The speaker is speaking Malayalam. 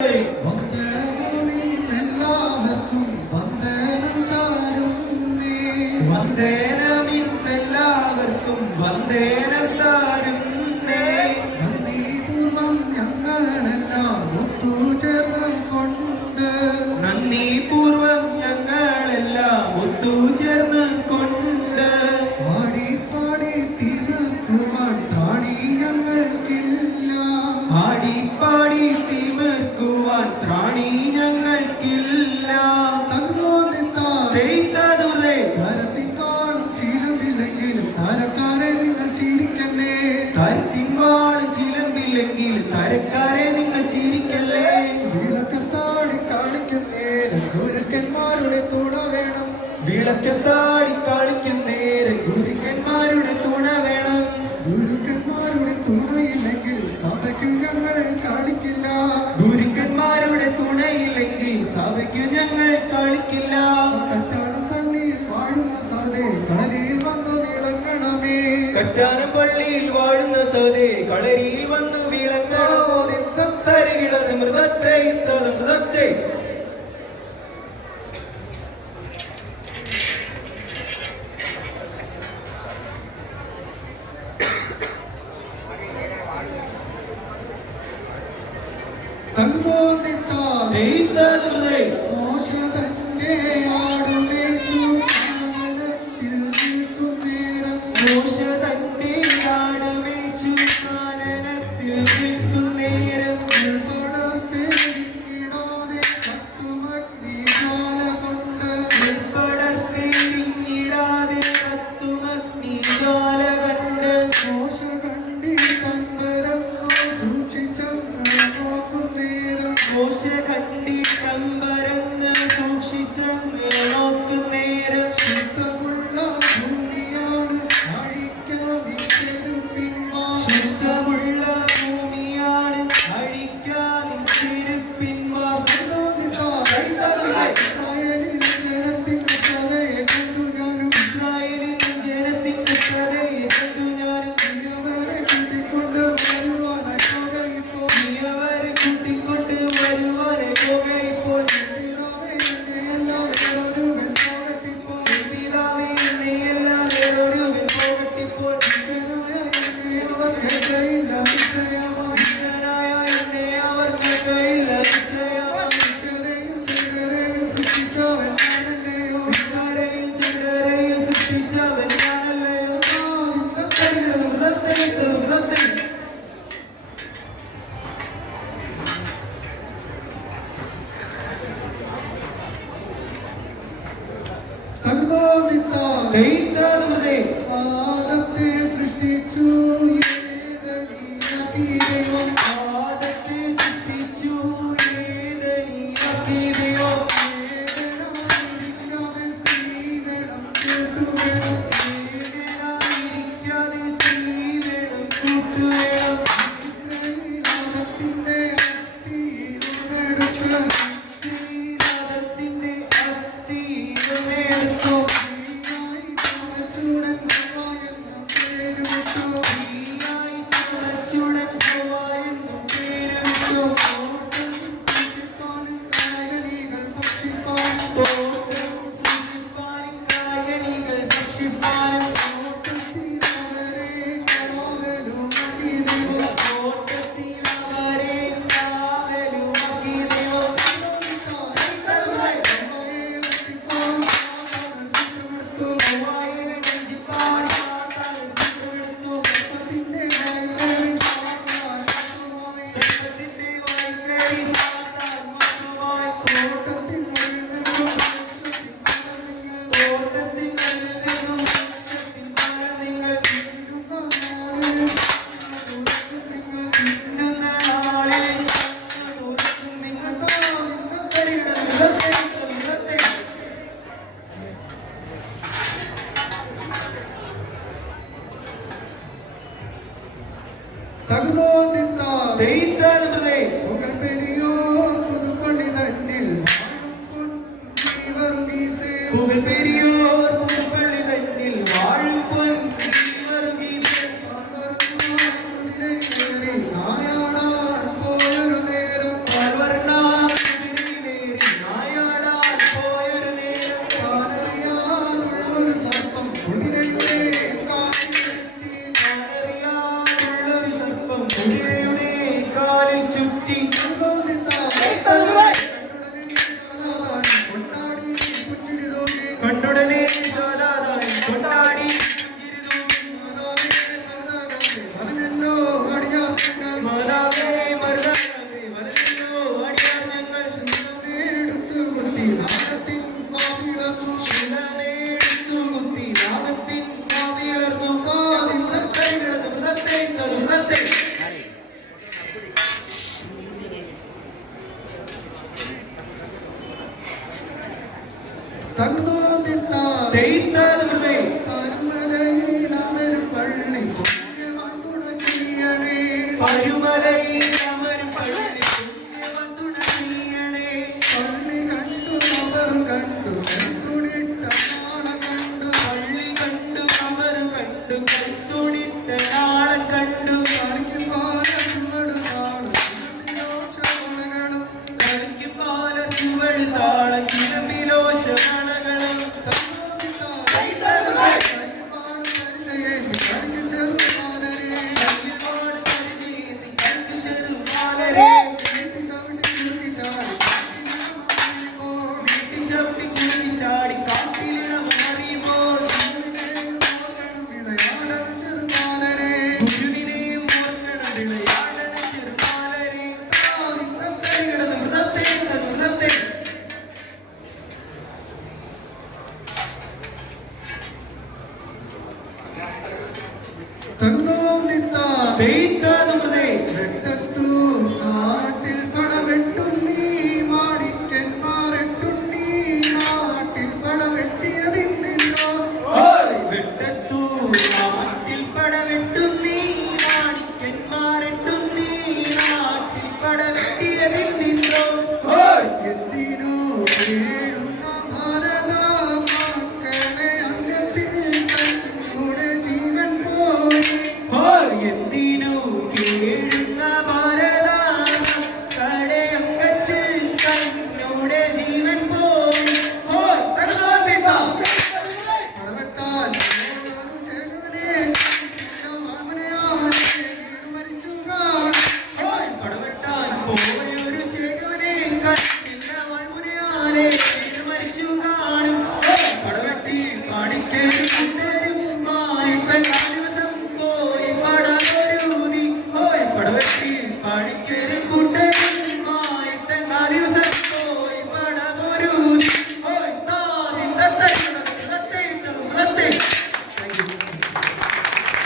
വന്ദനമിന്നെല്ലാവർക്കും വന്ദനം താരുന്നേ. നന്ദിപൂർവം ഞങ്ങളെല്ലാം ഒത്തുചേർന്നുകൊണ്ട് നന്ദിപൂർവം ഞങ്ങളെല്ലാം ഒത്തുചേർന്നുകൊണ്ട് പാടി പാടി തീർക്കുവാൻ ത്രാണി ഞങ്ങൾക്കില്ല. പാടി പാടി തീർക്കുവാൻ ത്രാണി ഞങ്ങൾക്കില്ല. തരക്കാരെ നിങ്ങൾ ചിരിക്കല്ലേ. വിളക്കത്താടി കളിക്കുന്നേരം ഗുരുക്കന്മാരുടെ തുണ വേണം. വിളക്കത്താടി കളിക്കുന്നേരം ഗുരുക്കന്മാരുടെ തുണ വേണം. ഗുരുക്കന്മാരുടെ തുണയില്ലെങ്കിൽ സഭയ്ക്കു ഞങ്ങൾ കളിക്കില്ല. ഗുരുക്കന്മാരുടെ തുണയില്ലെങ്കിൽ സഭയ്ക്കു ഞങ്ങൾ കളിക്കില്ല. കറ്റാനം പള്ളിയിൽ വാഴുന്ന സൗദേ കളരിയിൽ വന്ന് വിളങ്ങണമേ. കറ്റാനം പള്ളിയിൽ വാഴുന്ന സൗദേ കളരിയിൽ വന്ന് വിളങ്ങണോ. മൃതത്തെ മൃതത്തെ ആദത്തെ സൃഷ്ടിച്ചു ദൈവം. ആദത്തെ സൃഷ്ടിച്ചു ദൈവം. സ്ത്രീ വേണം കൂട്ടുവേണം. സ്ത്രീ വേണം കൂട്ടുവേണം. ത്തിന്റെ അസ്ഥിയിലെടുത്ത് ത്തിന്റെ അസ്ഥിയിലെടുത്തു തകർന്നോന്നിത്താൻ തെയ്ത്താൽ ഹൃദയം പരുമലയിൽ അമരും പള്ളി പുണ്യവന്തുണ ചെയ്യണേ പരുമലയിൽ അമരും പള്ളി പുണ്യവന്തുണ ചെയ്യണേ. പള്ളി കണ്ടു അവർ കണ്ടു കണ്ടുണിട്ട നാളം കണ്ടു പള്ളി കണ്ടു അവർ കണ്ടു കണ്ടുണിട്ട നാളം കണ്ടു. കളിക്കും പോലെ ചുവട് നാളും ചുവടുകളും കളിക്കും പോലെ ചുവട് താളം